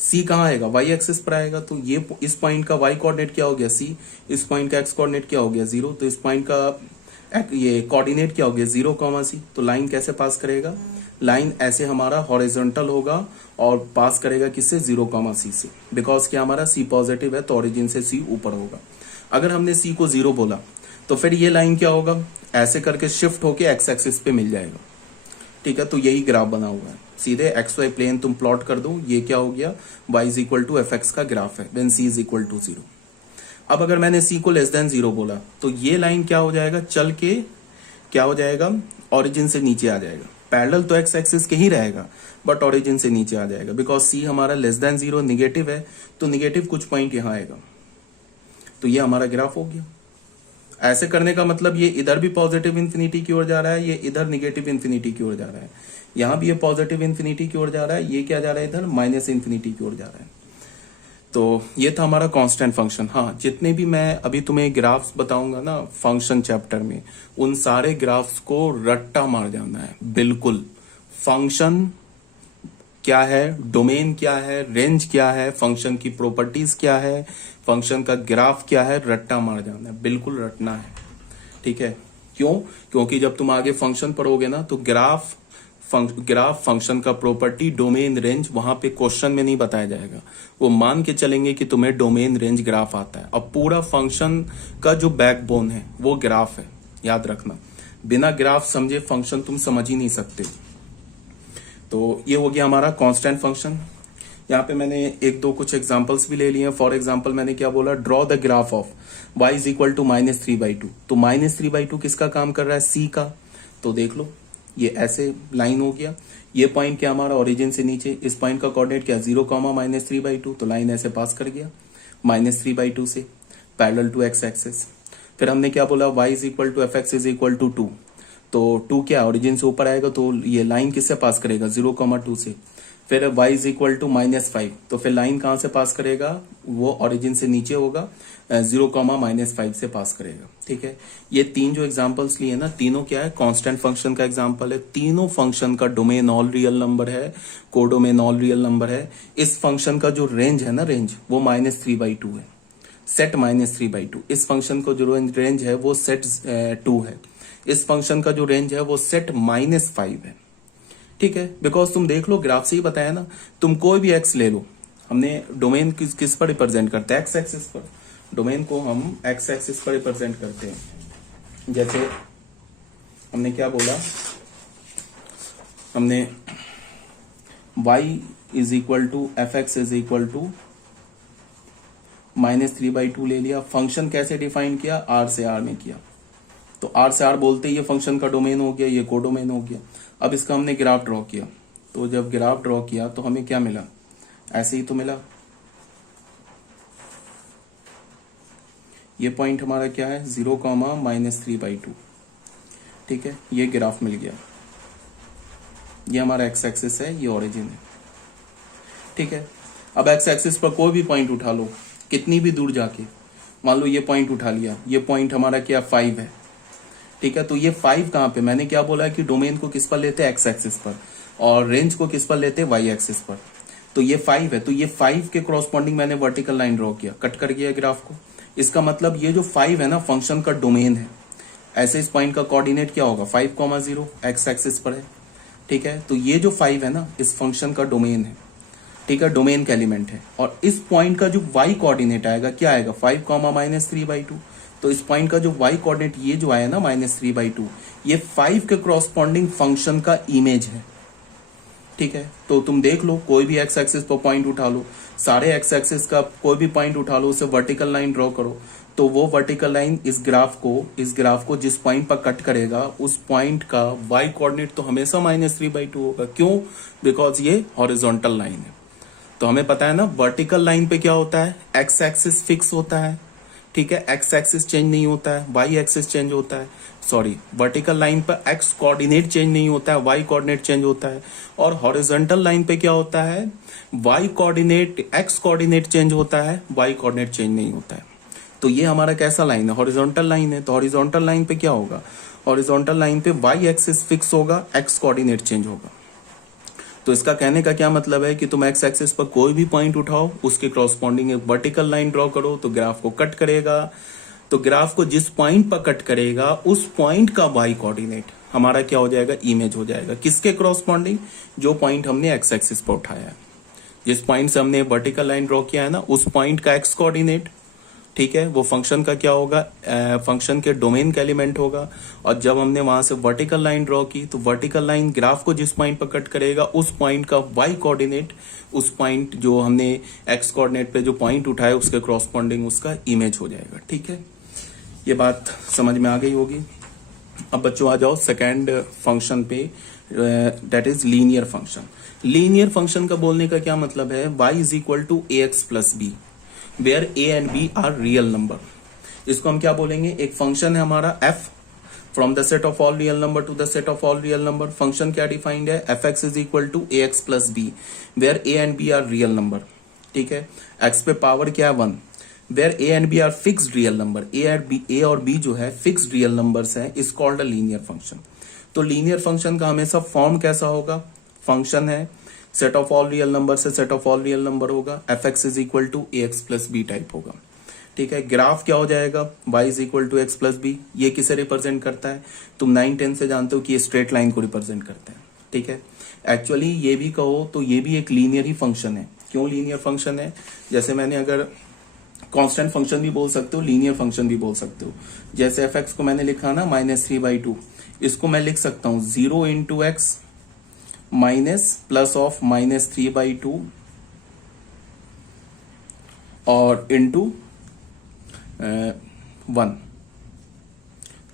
सी कहाँ आएगा, वाई एक्सिस पर आएगा। तो ये इस पॉइंट का वाई कोऑर्डिनेट क्या हो गया सी, इस पॉइंट का एक्स कोऑर्डिनेट क्या हो गया 0, तो इस पॉइंट का ये कोऑर्डिनेट क्या हो गया 0, तो लाइन कैसे पास करेगा, लाइन ऐसे हमारा हॉरिजॉन्टल होगा और पास करेगा किससे 0, से, बिकॉज क्या हमारा सी पॉजिटिव है तो ओरिजिन से सी ऊपर होगा। अगर हमने सी को 0 बोला तो फिर ये लाइन क्या होगा, ऐसे करके शिफ्ट होके एक्स एक्सिस पे मिल जाएगा। ठीक है, तो यही ग्राफ बना हुआ है, सीधे एक्स वाई प्लेन तुम प्लॉट कर दो, ये क्या हो गया y is equal to F X का ग्राफ है when c is equal to 0। अब अगर मैंने c को लेस देन 0 बोला तो ये लाइन क्या हो जाएगा, चल के क्या हो जाएगा, ओरिजिन से नीचे आ जाएगा। पैरेलल तो एक्स एक्सिस के ही रहेगा बट ओरिजिन से नीचे आ जाएगा, बिकॉज c हमारा लेस देन 0 निगेटिव है, तो निगेटिव कुछ पॉइंट यहां आएगा, तो ये हमारा ग्राफ हो गया। ऐसे करने का मतलब ये इधर भी पॉजिटिव इंफिनिटी की ओर जा रहा है, ये इधर निगेटिव इंफिनिटी की ओर जा रहा है, यहां भी ये पॉजिटिव इंफिनिटी की ओर जा रहा है, ये क्या जा रहा है इधर माइनस इंफिनिटी की ओर जा रहा है। तो ये था हमारा कांस्टेंट फंक्शन। हाँ, जितने भी मैं अभी तुम्हें ग्राफ्स बताऊंगा ना फंक्शन चैप्टर में, उन सारे ग्राफ्स को रट्टा मार जाना है बिल्कुल। फंक्शन क्या है, डोमेन क्या है, रेंज क्या है, फंक्शन की प्रॉपर्टीज क्या है, फंक्शन का ग्राफ क्या है, रट्टा मार जाना है, बिल्कुल रटना है। ठीक है, क्यों, क्योंकि जब तुम आगे फंक्शन पढ़ोगे ना तो ग्राफ फंक्शन का प्रॉपर्टी, डोमेन, रेंज वहां पे क्वेश्चन में नहीं बताया जाएगा, वो मान के चलेंगे कि तुम्हें डोमेन, रेंज, ग्राफ आता है। अब पूरा फंक्शन का जो बैकबोन है वो ग्राफ है, याद रखना। बिना ग्राफ समझे फंक्शन तुम समझ ही नहीं सकते। तो ये हो गया हमारा कांस्टेंट फंक्शन। यहाँ पे मैंने एक दो कुछ एग्जांपल्स भी ले लिए हैं। फॉर एग्जांपल मैंने क्या बोला, draw the graph of y is equal to -3/2। तो -3/2 किसका काम कर रहा है, c का। तो देख लो ये ऐसे लाइन हो गया, ये पॉइंट क्या हमारा ओरिजिन से नीचे, इस पॉइंट का कोऑर्डिनेट क्या 0, -3/2, तो लाइन ऐसे पास कर गया -3/2 से पैरेलल टू एक्स एक्सिस। फिर हमने क्या बोला, y is equal to F x is equal to 2। तो 2 क्या ओरिजिन से ऊपर आएगा, तो ये लाइन किससे पास करेगा 0, 2 से। फिर y इज इक्वल टू -5, तो फिर लाइन कहां से पास करेगा, वो ओरिजिन से नीचे होगा 0, -5 से पास करेगा। ठीक है, ये तीन जो एग्जांपल्स लिए ना, तीनों क्या है, कांस्टेंट फंक्शन का एग्जांपल है। तीनों फंक्शन का डोमेन ऑल रियल नंबर है, कोडोमेन ऑल रियल नंबर है। इस फंक्शन का जो रेंज है ना, रेंज वो -3/2 है, सेट -3/2। इस फंक्शन को जो रेंज है वो सेट 2 है। इस फंक्शन का जो रेंज है वो सेट -5 है। ठीक है, बिकॉज तुम देख लो ग्राफ से ही बताया ना, तुम कोई भी एक्स ले लो, हमने डोमेन किस पर रिप्रेजेंट करते हैं, एक्स एक्सिस पर। डोमेन को हम एक्स एक्सिस पर रिप्रेजेंट करते हैं। जैसे हमने क्या बोला, हमने y is equal to F x is equal to -3/2 ले लिया। फंक्शन कैसे डिफाइन किया, r से r में किया, तो r से r बोलते ही ये फंक्शन का डोमेन हो गया, ये कोडोमेन हो गया। अब इसका हमने ग्राफ ड्रॉ किया, तो जब ग्राफ ड्रॉ किया तो हमें क्या मिला, ऐसे ही तो मिला। ये पॉइंट हमारा क्या है 0, -3/2। ठीक है, ये ग्राफ मिल गया, ये हमारा एक्स एक्सिस है, ये ओरिजिन है। ठीक है, अब एक्स एक्सिस पर कोई भी पॉइंट उठा लो, कितनी भी दूर जाके, मान लो ये पॉइंट उठा लिया, ये पॉइंट हमारा क्या 5 है। ठीक है, तो ये 5 कहां पे, मैंने क्या बोला कि डोमेन को किस पर लेते हैं, एक्स एक्सिस पर, और रेंज को किस पर लेते हैं, वाई एक्सिस पर। तो ये 5 है, तो ये 5 के कॉरस्पॉन्डिंग मैंने वर्टिकल लाइन ड्रॉ किया, कट कर गया ग्राफ को। इसका मतलब ये जो 5 है ना, फंक्शन का डोमेन है। ऐसे इस पॉइंट का कोऑर्डिनेट क्या होगा 5, 0 एक्स एक्सिस पर है। ठीक है, तो ये जो 5 है ना, इस फंक्शन का डोमेन है। ठीक है, डोमेन का एलिमेंट है। और इस पॉइंट का जो वाई कोऑर्डिनेट आएगा क्या आएगा 5, -3/2। तो इस पॉइंट का जो वाई कोऑर्डिनेट ये जो आया ना -3/2, ये 5 के कॉरस्पॉन्डिंग फंक्शन का इमेज है। ठीक है, तो तुम देख लो कोई भी एक्स एक्सिस पर पॉइंट उठा लो, सारे एक्स एक्सिस का कोई भी पॉइंट उठा लो, उसे वर्टिकल लाइन ड्रॉ करो, तो वो वर्टिकल लाइन इस ग्राफ को जिस पॉइंट पर कट करेगा, उस पॉइंट का वाई कोऑर्डिनेट तो हमेशा -3/2 होगा। क्यों, बिकॉज ये हॉरिजॉन्टल लाइन है। तो हमें पता है ना, वर्टिकल लाइन पे क्या होता है, एक्स एक्सिस फिक्स होता है। ठीक है, एक्स एक्सिस चेंज नहीं होता है, वाई एक्सिस चेंज होता है। सॉरी, वर्टिकल लाइन पर एक्स कोऑर्डिनेट चेंज नहीं होता है, वाई कोऑर्डिनेट चेंज होता है। और हॉरिजॉन्टल लाइन पे क्या होता है, Y coordinate, X coordinate change होता है, वाई कोऑर्डिनेट चेंज नहीं होता है। तो ये हमारा कैसा लाइन है, हॉरिजॉन्टल लाइन है। तो हॉरिजॉन्टल लाइन पे क्या होगा, हॉरिजॉन्टल लाइन पे वाई एक्सिस फिक्स होगा, एक्स कोऑर्डिनेट चेंज होगा। तो इसका कहने का क्या मतलब है कि तुम एक्स एक्सिस पर कोई भी पॉइंट उठाओ, उसके क्रॉसपॉन्डिंग एक वर्टिकल लाइन ड्रॉ करो तो ग्राफ को कट करेगा। तो ग्राफ को जिस पॉइंट पर कट करेगा उस पॉइंट का वाई कोऑर्डिनेट हमारा क्या हो जाएगा, इमेज हो जाएगा। किसके क्रॉसपॉन्डिंग, जो पॉइंट हमने एक्स एक्सिस पर उठाया है, जिस पॉइंट से हमने वर्टिकल लाइन ड्रॉ किया है ना, उस पॉइंट का एक्स कोऑर्डिनेट, ठीक है, वो फंक्शन का क्या होगा, फंक्शन के डोमेन का एलिमेंट होगा। और जब हमने वहां से वर्टिकल लाइन ड्रॉ की तो वर्टिकल लाइन ग्राफ को जिस पॉइंट पर कट करेगा उस पॉइंट का वाई कोऑर्डिनेट, उस पॉइंट जो हमने एक्स कोऑर्डिनेट पे जो पॉइंट उठाया उसके क्रॉसपॉन्डिंग उसका इमेज हो जाएगा। ठीक है, ये बात समझ में आ गई होगी। अब बच्चों आ जाओ सेकेंड फंक्शन पे, that is linear function. Linear function का बोलने का क्या मतलब है, y is equal to A x plus B where a and b are real number. इसको हम क्या बोलेंगे, एक फंक्शन है हमारा f from the set of all real number to the set of all real number. Function क्या defined है, F x is equal to A x plus B where a and b are real number. ठीक है, x पे power क्या है 1, where a and b are fixed real number. a और b जो है फिक्स्ड रियल नंबर्स हैं, is called a linear function. तो लीनियर फंक्शन का हमेशा फॉर्म कैसा होगा, फंक्शन है set of all real number से set of all real number होगा, f x is equal to A x plus b type होगा। ठीक है, ग्राफ क्या हो जाएगा, y is equal to x plus B. ये किसे रिप्रेजेंट करता है, तुम 9-10 से जानते हो कि ये स्ट्रेट लाइन को रिप्रेजेंट करता है। ठीक है, एक्चुअली ये भी कहो तो ये भी एक लीनियर ही फंक्शन है। क्यों लीनियर फंक्शन है, जैसे मैंने अगर कांस्टेंट फंक्शन भी बोल सकते हो, लीनियर फंक्शन भी बोल सकते हो। जैसे एफ एक्स को मैंने लिखा ना -3/2, इसको मैं लिख सकता हूं 0 into x minus plus of -3/2 और इंटू 1।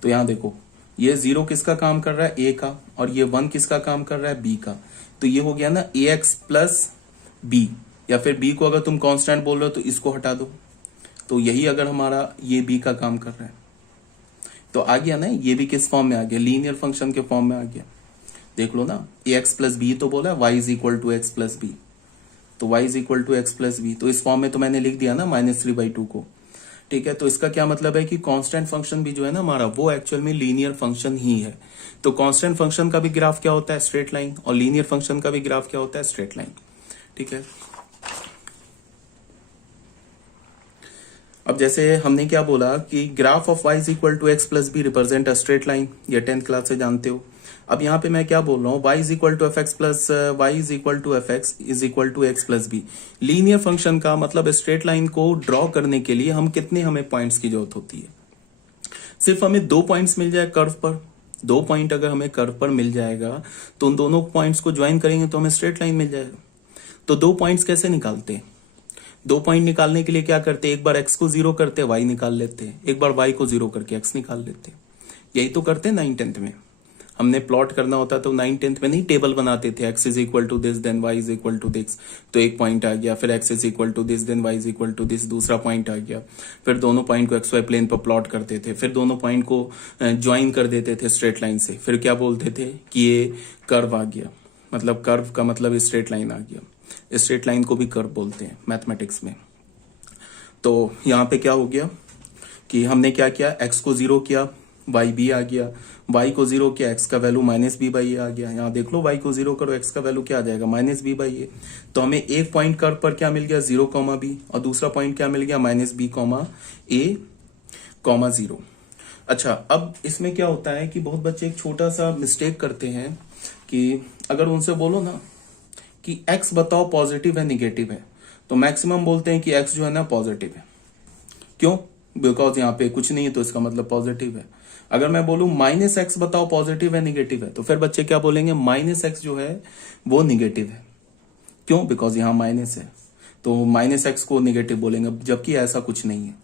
तो यहां देखो ये 0 किसका काम कर रहा है, ए का, और ये 1 किसका काम कर रहा है, बी का। तो ये हो गया ना ए एक्स प्लस बी, या फिर बी को अगर तुम कांस्टेंट बोल रहे हो तो इसको हटा दो, तो यही अगर हमारा ये बी का काम कर रहा है तो आ गया ना, ये भी किस फॉर्म में आ गया, लीनियर फंक्शन के फॉर्म में आ गया। देख लो ना, ए एक्स प्लस बी तो बोला, y is equal to x plus b, तो y is equal to x plus b, तो इस फॉर्म में तो मैंने लिख दिया ना -3/2 को। ठीक है, तो इसका क्या मतलब है कि कांस्टेंट फंक्शन भी जो है ना हमारा, वो एक्चुअल में लीनियर फंक्शन ही है। तो कांस्टेंट फंक्शन का भी ग्राफ क्या होता है, स्ट्रेट लाइन, और लीनियर फंक्शन का भी ग्राफ क्या होता है, स्ट्रेट लाइन। ठीक है, अब जैसे हमने क्या बोला कि graph of y is equal to x plus B represent a straight line, ये 10th क्लास से जानते हो। अब यहाँ पे मैं क्या बोल रहा हूँ, y is equal to F X plus Y is equal to F x is equal to x plus B. Linear function का मतलब स्ट्रेट लाइन को ड्रॉ करने के लिए हमें पॉइंट्स की जरूरत होती है। सिर्फ हमें 2 पॉइंट्स मिल जाए कर्व पर, 2 पॉइंट अगर हमें कर्व पर मिल जाएगा तो उन दोनों पॉइंट्स को ज्वाइन करेंगे तो हमें स्ट्रेट लाइन मिल जाएगा। तो 2 पॉइंट्स कैसे निकालते हैं, 2 पॉइंट निकालने के लिए क्या करते हैं, एक बार x को 0 करते हैं y निकाल लेते हैं, एक बार y को 0 करके x निकाल लेते हैं। यही तो करते हैं 9-10th में। हमने प्लॉट करना होता तो 9-10th में नहीं टेबल बनाते थे, x is equal to this then y is equal to this, तो एक पॉइंट आ गया, फिर x is equal to this then y is equal to this, दूसरा पॉइंट आ गया, फिर दोनों पॉइंट को xy प्लेन पर प्लॉट करते थे, फिर दोनों पॉइंट को ज्वाइन कर देते थे स्ट्रेट लाइन से, फिर क्या बोलते थे कि ये कर्व आ गया, मतलब कर्व का मतलब स्ट्रेट लाइन आ गया। स्ट्रेट लाइन को भी कर्व बोलते हैं मैथमेटिक्स में। तो यहाँ पे क्या हो गया कि हमने क्या किया, x को 0 किया, y b आ गया, y को 0 किया, x का वैल्यू -b/a आ गया। यहाँ देख लो y को 0 करो, x का वैल्यू क्या आ जाएगा, -b/a। तो हमें एक पॉइंट कर्व पर क्या मिल गया, 0, b, और दूसरा पॉइंट क्या मिल गया, -b, a, 0। अच्छा, अब इसमें क्या होता है कि बहुत बच्चे एक छोटा सा मिस्टेक करते हैं कि अगर उनसे बोलो ना कि x बताओ पॉजिटिव है निगेटिव है, तो मैक्सिमम बोलते हैं कि x जो है ना पॉजिटिव है। क्यों, बिकॉज यहाँ पे कुछ नहीं है तो इसका मतलब पॉजिटिव है। अगर मैं बोलूं -x बताओ पॉजिटिव है निगेटिव है, तो फिर बच्चे क्या बोलेंगे, -x जो है वो निगेटिव है। क्यों, बिकॉज यहाँ माइनस है, तो -x को निगेटिव बोलेंगे, जबकि ऐसा कुछ नहीं है।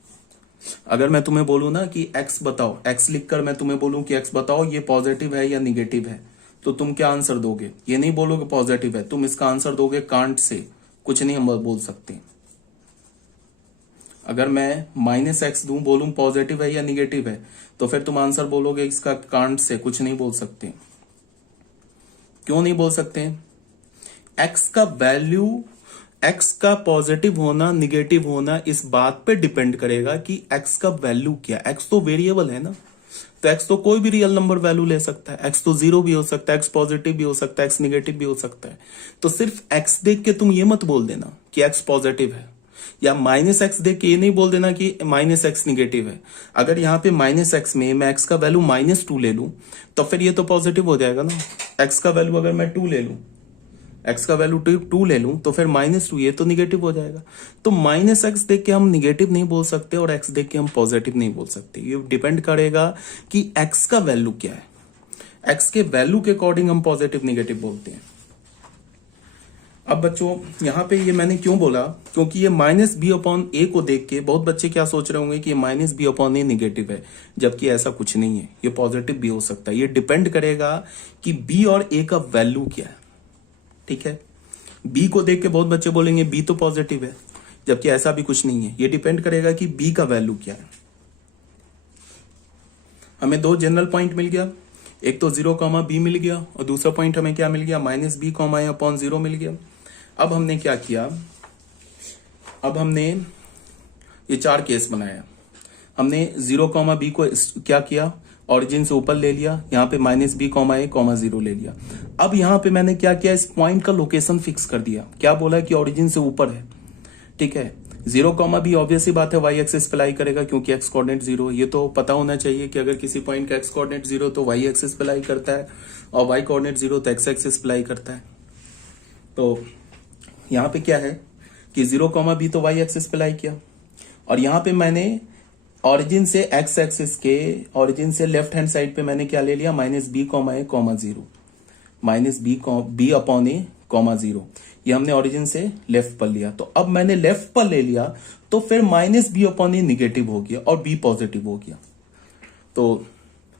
अगर मैं तुम्हें बोलूं ना कि x बताओ, x लिखकर मैं तुम्हें बोलूं कि x बताओ ये पॉजिटिव है या निगेटिव है, तो तुम क्या आंसर दोगे, ये नहीं बोलोगे पॉजिटिव है, तुम इसका आंसर दोगे कांट से, कुछ नहीं हम बोल सकते। अगर मैं -x दूं, बोलूं पॉजिटिव है या निगेटिव है, तो फिर तुम आंसर बोलोगे इसका कांट से, कुछ नहीं बोल सकते। क्यों नहीं बोल सकते, x का वैल्यू, x का पॉजिटिव होना निगेटिव होना इस बात पे डिपेंड करेगा कि x का वैल्यू क्या है। x तो वेरिएबल है ना, तो x तो कोई भी रियल नंबर वैल्यू ले सकता है, x तो 0 भी हो सकता है, x पॉजिटिव भी हो सकता है, x निगेटिव भी हो सकता है। तो सिर्फ x देख के तुम ये मत बोल देना कि x पॉजिटिव है, या -x देख के ये नहीं बोल देना कि -x निगेटिव है। अगर यहाँ पे -x में मैं x का वैल्यू -2 ले लूं तो फिर ये तो पॉजिटिव हो जाएगा ना। x का वैल्यू अगर मैं 2 ले लूं, x का वैल्यू 2 ले लूं तो फिर -2 ये तो निगेटिव हो जाएगा। तो -x देख के हम निगेटिव नहीं बोल सकते और x देख के हम पॉजिटिव नहीं बोल सकते। ये डिपेंड करेगा कि x का वैल्यू क्या है। x के वैल्यू के अकॉर्डिंग हम पॉजिटिव निगेटिव बोलते हैं। अब बच्चों यहाँ पे ये मैंने क्यों बोला, क्योंकि ये -b/a को देख के बहुत बच्चे क्या सोच रहे होंगे कि ये -b/a निगेटिव है, जबकि ऐसा कुछ नहीं है, ये पॉजिटिव भी हो सकता है। ये डिपेंड करेगा कि b और a का वैल्यू क्या है। ठीक है, b को देख के बहुत बच्चे बोलेंगे b तो पॉजिटिव है, जबकि ऐसा भी कुछ नहीं है। ये डिपेंड करेगा कि b का वैल्यू क्या है। हमें दो जनरल पॉइंट मिल गया, एक तो 0, b मिल गया और दूसरा पॉइंट हमें क्या मिल गया, -b, a/0 मिल गया। अब हमने क्या किया, अब हमने ये 4 केस बनाया। हमने 0, b को क्या किया, ऑरिजिन से ऊपर ले लिया, यहाँ पे -b, a, 0 ले लिया। अब यहाँ पे मैंने क्या किया, इस पॉइंट का लोकेशन फिक्स कर दिया। क्या बोला कि ऑरिजिन से ऊपर है। ठीक है, 0, b ऑब्वियस ही बात है y एक्सिस पे लाई करेगा, क्योंकि x कोऑर्डिनेट 0। ये तो पता होना चाहिए कि अगर किसी पॉइंट का x कोऑर्डिनेट 0 तो y एक्सिस पे लाई करता है, और y कोऑर्डिनेट 0 तो x एक्सिस पे लाई करता है। तो यहाँ पे क्या है कि 0, b तो y एक्सिस पे लाई किया, और यहाँ पे मैंने ऑरिजिन से x एक्सिस के ऑरिजिन से लेफ्ट हैंड साइड पे मैंने क्या ले लिया, -b, a, 0, -b/a, 0। ये हमने ऑरिजिन से लेफ्ट पर लिया। तो अब मैंने लेफ्ट पर ले लिया तो फिर -b/a निगेटिव हो गया और b पॉजिटिव हो गया। तो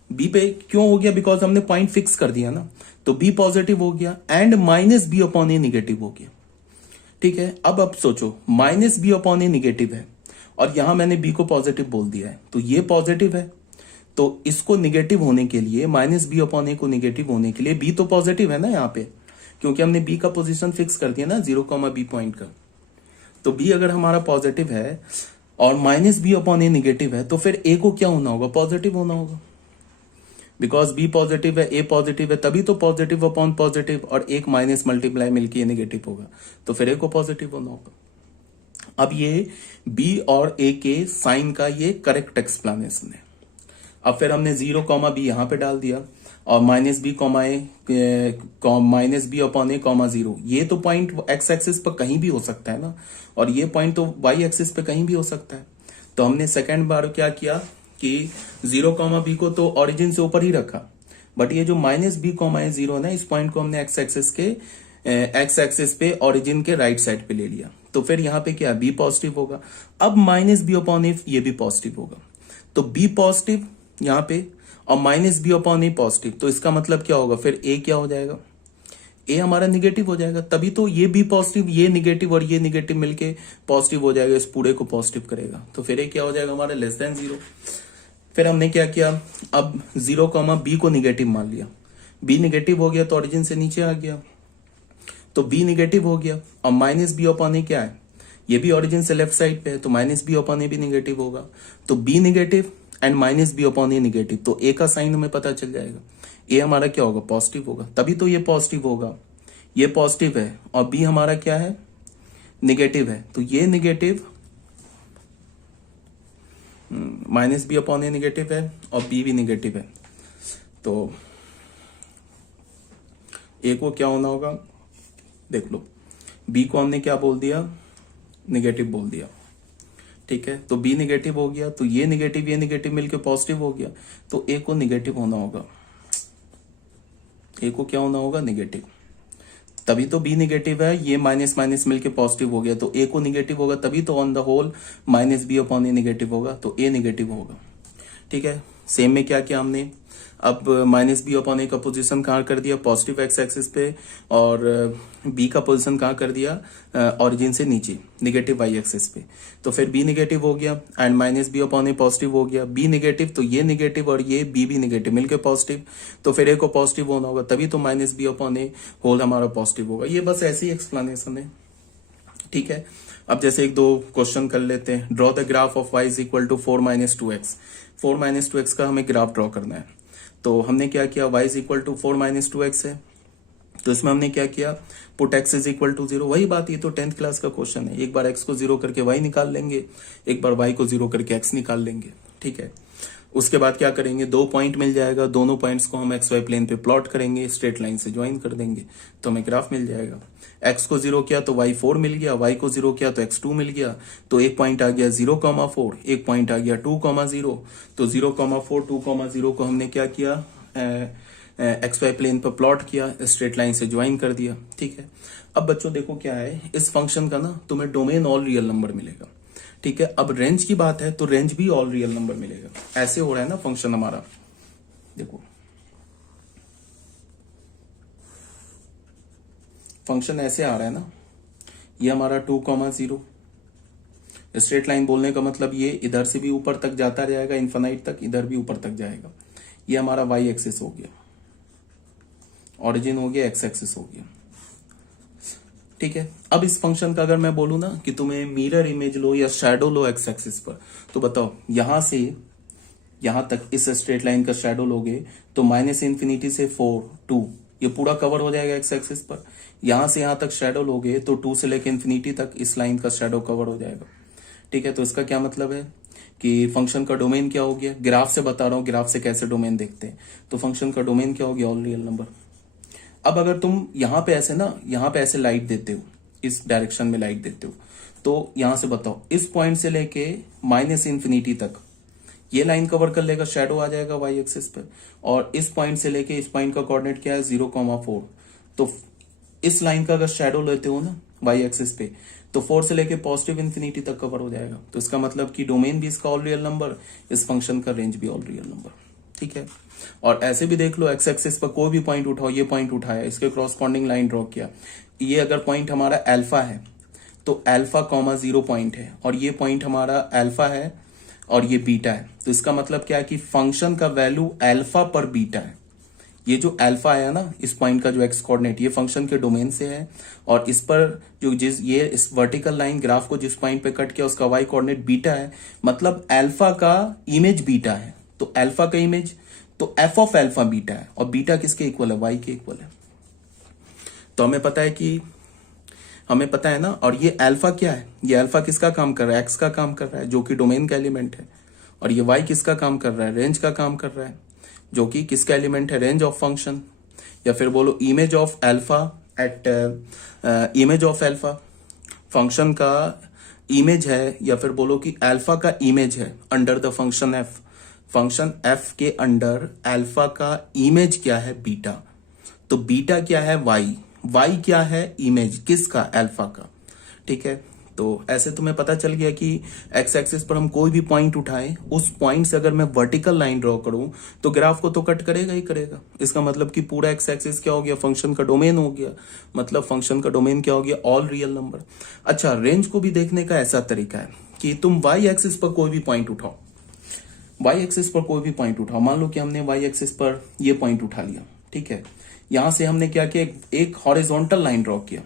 b पे क्यों हो गया, बिकॉज हमने पॉइंट फिक्स कर दिया ना। तो b पॉजिटिव हो गया एंड -b/a निगेटिव हो गया। ठीक है, अब सोचो -b/a निगेटिव है और यहां मैंने b को पॉजिटिव बोल दिया है, तो ये पॉजिटिव है। तो इसको निगेटिव होने के लिए, -b/a को निगेटिव होने के लिए b तो पॉजिटिव है ना यहाँ पे, क्योंकि हमने b का पोजीशन फिक्स कर दिया ना 0, b पॉइंट का। तो b अगर हमारा पॉजिटिव है और -b/a निगेटिव है तो फिर a को क्या होना होगा, पॉजिटिव होना होगा। बिकॉज b पॉजिटिव है, a पॉजिटिव है, तभी तो पॉजिटिव अपॉन पॉजिटिव और एक माइनस मल्टीप्लाई मिलकर ये निगेटिव होगा, तो फिर a को पॉजिटिव होना होगा। अब ये b और a के साइन का ये करेक्ट एक्सप्लेनेशन है। अब फिर हमने 0, b यहां पे डाल दिया और -b, -b/a, 0। ये तो पॉइंट x एक्सिस पर कहीं भी हो सकता है ना, और ये पॉइंट तो y एक्सिस पे कहीं भी हो सकता है। तो हमने सेकेंड बार क्या किया कि 0, b को तो ऑरिजिन से ऊपर ही रखा, बट ये जो -b, a, 0 है ना, इस पॉइंट को हमने x एक्सिस पे ऑरिजिन के राइट साइड पे ले लिया। तो फिर यहाँ पे क्या, b पॉजिटिव होगा। अब -b/a ये भी पॉजिटिव होगा, तो b पॉजिटिव यहाँ पे और -b/a पॉजिटिव, तो इसका मतलब क्या होगा, फिर a क्या हो जाएगा, a हमारा निगेटिव हो जाएगा। तभी तो ये भी पॉजिटिव, ये निगेटिव और ये निगेटिव मिलके पॉजिटिव हो जाएगा, इस पूरे को पॉजिटिव करेगा। तो फिर a क्या हो जाएगा हमारा, <0। फिर हमने क्या किया, अब 0, b को निगेटिव मान लिया। b निगेटिव हो गया तो ऑरिजिन से नीचे आ गया, तो b निगेटिव हो गया। और -b/a क्या है, ये भी ऑरिजिन से लेफ्ट साइड पे है, तो -b/a भी निगेटिव होगा। तो b negative and -b/a negative, तो a का साइन हमें पता चल जाएगा। a हमारा क्या होगा, पॉजिटिव होगा, तभी तो ये पॉजिटिव होगा। ये पॉजिटिव है और b हमारा क्या है, निगेटिव है, तो ये निगेटिव -b/a निगेटिव है और b भी निगेटिव है। तो a को क्या होना होगा, देख लो, b को हमने क्या बोल दिया, निगेटिव बोल दिया। ठीक है, तो b निगेटिव हो गया, तो ये निगेटिव मिलके पॉजिटिव हो गया, तो a को निगेटिव होना होगा। a को क्या होना होगा, निगेटिव, तभी तो b निगेटिव है, ये माइनस माइनस मिलके पॉजिटिव हो गया, तो a को निगेटिव होगा, तभी तो on the whole -b/a negative होगा, तो a निगेटिव होगा। ठीक है, सेम में क्या किया हमने, अब -b/a का पोजीशन कहाँ कर दिया, पॉजिटिव x एक्सिस पे, और b का पोजीशन कहाँ कर दिया, ऑरिजिन से नीचे निगेटिव y एक्सिस पे। तो फिर b निगेटिव हो गया एंड -b/a पॉजिटिव हो गया, b निगेटिव तो ये निगेटिव और ये b भी निगेटिव मिलके पॉजिटिव, तो फिर a को पॉजिटिव होना होगा, तभी तो -b/a होल हमारा पॉजिटिव होगा। ये बस ऐसी एक्सप्लेनेशन है। ठीक है, अब जैसे एक दो क्वेश्चन कर लेते हैं। Draw the graph of y is equal to 4-2x। 4-2x का हमें ग्राफ ड्रॉ करना है। तो हमने क्या किया, y is equal to 4-2x है, तो इसमें हमने क्या किया, put x is equal to 0। वही बात, ये तो 10th क्लास का क्वेश्चन है। एक बार x को 0 करके y निकाल लेंगे, एक बार y को 0 करके x निकाल लेंगे, ठीक है। उसके बाद क्या करेंगे, दो पॉइंट मिल जाएगा, दोनों पॉइंट्स को हम XY प्लेन पे प्लॉट करेंगे, स्ट्रेट लाइन से ज्वाइन कर देंगे, तो हमें ग्राफ मिल जाएगा। x को 0 किया तो y 4 मिल गया, y को 0 किया तो x 2 मिल गया। तो एक पॉइंट आ गया 0,4, एक पॉइंट आ गया 2,0। तो 0,4 2,0 को हमने क्या किया, XY प्लेन पर प्लॉट किया, स्ट्रेट लाइन से ज्वाइन कर दिया, ठीक है। अब बच्चों देखो क्या है, इस फंक्शन का ना तुम्हें डोमेन ऑल रियल नंबर मिलेगा, ठीक है। अब रेंज की बात है तो रेंज भी ऑल रियल नंबर मिलेगा। ऐसे हो रहा है ना फंक्शन हमारा, देखो फंक्शन ऐसे आ रहा है ना, ये हमारा 2,0। स्ट्रेट लाइन बोलने का मतलब ये इधर से भी ऊपर तक जाता जाएगा इन्फिनाइट तक, इधर भी ऊपर तक जाएगा। ये हमारा y एक्सिस हो गया, ऑरिजिन हो गया, x एक्सिस हो गया, ठीक है। अब इस फंक्शन का अगर मैं बोलूं ना कि तुम्हें मिरर इमेज लो या शैडो लो x एक्सिस पर, तो बताओ यहां से यहां तक इस स्ट्रेट लाइन का शैडो लोगे तो -∞ से 4 2 ये पूरा कवर हो जाएगा x एक्सिस पर। यहां से यहां तक शैडो लोगे तो 2 से लेकर इन्फिनिटी तक इस लाइन का शैडो कवर हो जाएगा, ठीक है। तो इसका क्या मतलब है कि फंक्शन का डोमेन क्या हो गया, ग्राफ से बता रहा हूं, ग्राफ से कैसे डोमेन देखते हैं। तो फंक्शन का डोमेन क्या हो गया, ऑल रियल नंबर। अब अगर तुम यहां पे ऐसे ना, यहां पे ऐसे लाइट देते हो, इस डायरेक्शन में लाइट देते हो, तो यहां से बताओ इस पॉइंट से लेके -∞ तक ये लाइन कवर कर लेगा, शैडो आ जाएगा y एक्सिस पे। और इस पॉइंट से लेके इस पॉइंट का कोऑर्डिनेट क्या है, 0,4। तो इस लाइन का अगर शैडो लेते हो ना y एक्सिस पे, तो 4 से लेके +∞ तक कवर हो जाएगा। तो इसका मतलब कि डोमेन भी इसका ऑल रियल नंबर, इस फंक्शन का रेंज भी ऑल रियल नंबर, ठीक है। और ऐसे भी देख लो, x एक्सिस पर कोई भी पॉइंट उठाओ, ये पॉइंट उठाया, इसके क्रॉसपॉन्डिंग लाइन ड्रॉ किया, ये अगर पॉइंट हमारा अल्फा है तो α,0 पॉइंट है, और ये पॉइंट हमारा अल्फा है और ये बीटा है। तो इसका मतलब क्या है कि फंक्शन का वैल्यू अल्फा पर बीटा है। ये जो अल्फा आया ना, इस पॉइंट का जो एक्स कोऑर्डिनेट, ये फंक्शन के डोमेन से है, और इस पर जो इस वर्टिकल लाइन ग्राफ को जिस पॉइंट पे कट किया उसका वाई कोऑर्डिनेट बीटा है, मतलब अल्फा का इमेज बीटा है। तो अल्फा का इमेज तो एफ ऑफ अल्फा बीटा है, और बीटा किसके इक्वल है, वाई के इक्वल है। तो हमें पता है ना। और ये अल्फा क्या है, ये अल्फा किसका काम कर रहा है, एक्स का काम कर रहा है, जो कि डोमेन का एलिमेंट है। और ये वाई किसका काम कर रहा है, रेंज का काम कर रहा है, जो कि किसका एलिमेंट है, रेंज ऑफ फंक्शन, या फिर बोलो image of alpha at image of alpha. Function का इमेज है, या फिर बोलो कि अल्फा का इमेज है under the function F. Function F के अंडर अल्फा का इमेज क्या है, बीटा। तो बीटा क्या है, वाई। वाई क्या है, इमेज किसका, अल्फा का, ठीक है। तो ऐसे तुम्हें पता चल गया कि एक्स एक्सिस पर हम कोई भी पॉइंट उठाएं, उस पॉइंट से अगर मैं वर्टिकल लाइन ड्रॉ करूं तो ग्राफ को तो कट करेगा ही करेगा। इसका मतलब कि पूरा एक्स एक्सिस क्या हो गया, फंक्शन का डोमेन हो गया। मतलब फंक्शन का डोमेन क्या हो गया, ऑल रियल नंबर। अच्छा, रेंज को भी देखने का ऐसा तरीका है कि तुम वाई एक्सिस पर कोई भी पॉइंट उठाओ, वाई एक्सिस पर कोई भी पॉइंट उठाओ। मान लो कि हमने वाई एक्सिस पर ये पॉइंट उठा लिया, ठीक है। यहां से हमने क्या किया, एक हॉरिजॉन्टल लाइन ड्रॉ किया,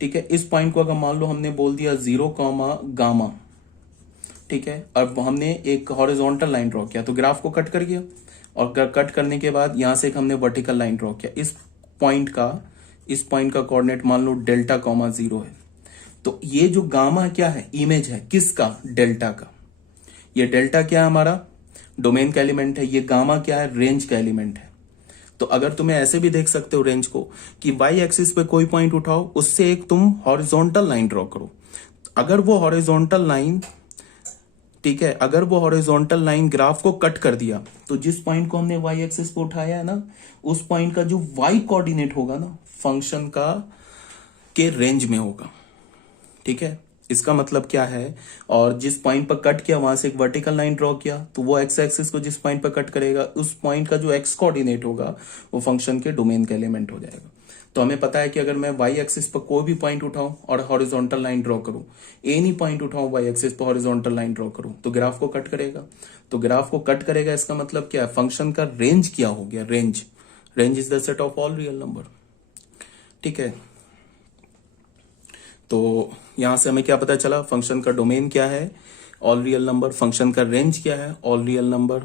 ठीक है। इस पॉइंट को अगर मान लो हमने बोल दिया 0, गामा, ठीक है। अब हमने एक हॉरिजॉन्टल लाइन ड्रॉ किया तो ग्राफ को कट कर गया, और कट करने के बाद यहां से एक हमने वर्टिकल लाइन ड्रॉ किया। इस पॉइंट का कोऑर्डिनेट मान लो δ,0 है। तो ये जो गामा क्या है, इमेज है किसका, डेल्टा का। ये डेल्टा क्या है, हमारा डोमेन का एलिमेंट है। ये गामा क्या है, रेंज का एलिमेंट है। तो अगर तुम्हें ऐसे भी देख सकते हो रेंज को कि वाई एक्सिस पे कोई पॉइंट उठाओ, उससे एक तुम हॉरिजॉन्टल लाइन ड्रॉ करो। अगर वो हॉरिजॉन्टल लाइन, ठीक है, अगर वो हॉरिजॉन्टल लाइन ग्राफ को कट कर दिया, तो जिस पॉइंट को हमने वाई एक्सिस पे उठाया है ना, उस पॉइंट का जो वाई कोऑर्डिनेट होगा ना, फंक्शन का के रेंज में होगा, ठीक है। इसका मतलब क्या है, और जिस पॉइंट पर कट किया वहां से एक वर्टिकल लाइन ड्रॉ किया, तो वो एक्स एक्सिस को जिस पॉइंट पर कट करेगा, उस पॉइंट का जो एक्स कोऑर्डिनेट होगा वो फंक्शन के डोमेन का एलिमेंट हो जाएगा। तो हमें पता है कि अगर मैं वाई एक्सिस पर कोई भी पॉइंट उठाऊं और हॉरिजॉन्टल लाइन ड्रॉ करूं, एनी पॉइंट उठाऊं वाई एक्सिस पर हॉरिजॉन्टल लाइन ड्रॉ करूं, तो ग्राफ को कट करेगा। तो ग्राफ को कट करेगा, इसका मतलब क्या है, फंक्शन का रेंज क्या हो गया, range. Range is the set of all real number, ठीक है। तो यहां से हमें क्या पता चला, फंक्शन का डोमेन क्या है, ऑल रियल नंबर, फंक्शन का रेंज क्या है, ऑल रियल नंबर,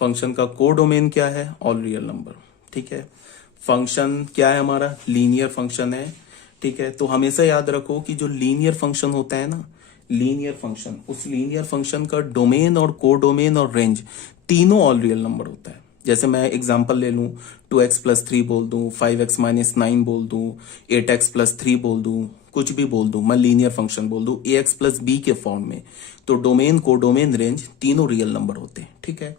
फंक्शन का कोडोमेन क्या है, ऑल रियल नंबर। ठीक है, फंक्शन क्या है हमारा, लीनियर फंक्शन है। ठीक है, तो हमेशा याद रखो कि जो लीनियर फंक्शन होता है ना, लीनियर फंक्शन, उस लीनियर फंक्शन का डोमेन और कोडोमेन और रेंज तीनों ऑल रियल नंबर होता है। जैसे मैं एग्जांपल ले लूं, 2x+3 बोल दूं, 5x-9 बोल दूं, 8x+3 बोल दूं, कुछ भी बोल दूं, मैं लीनियर फंक्शन बोल दूं ax+b के फॉर्म में, तो डोमेन, कोडोमेन, रेंज तीनों रियल नंबर होते हैं। ठीक है,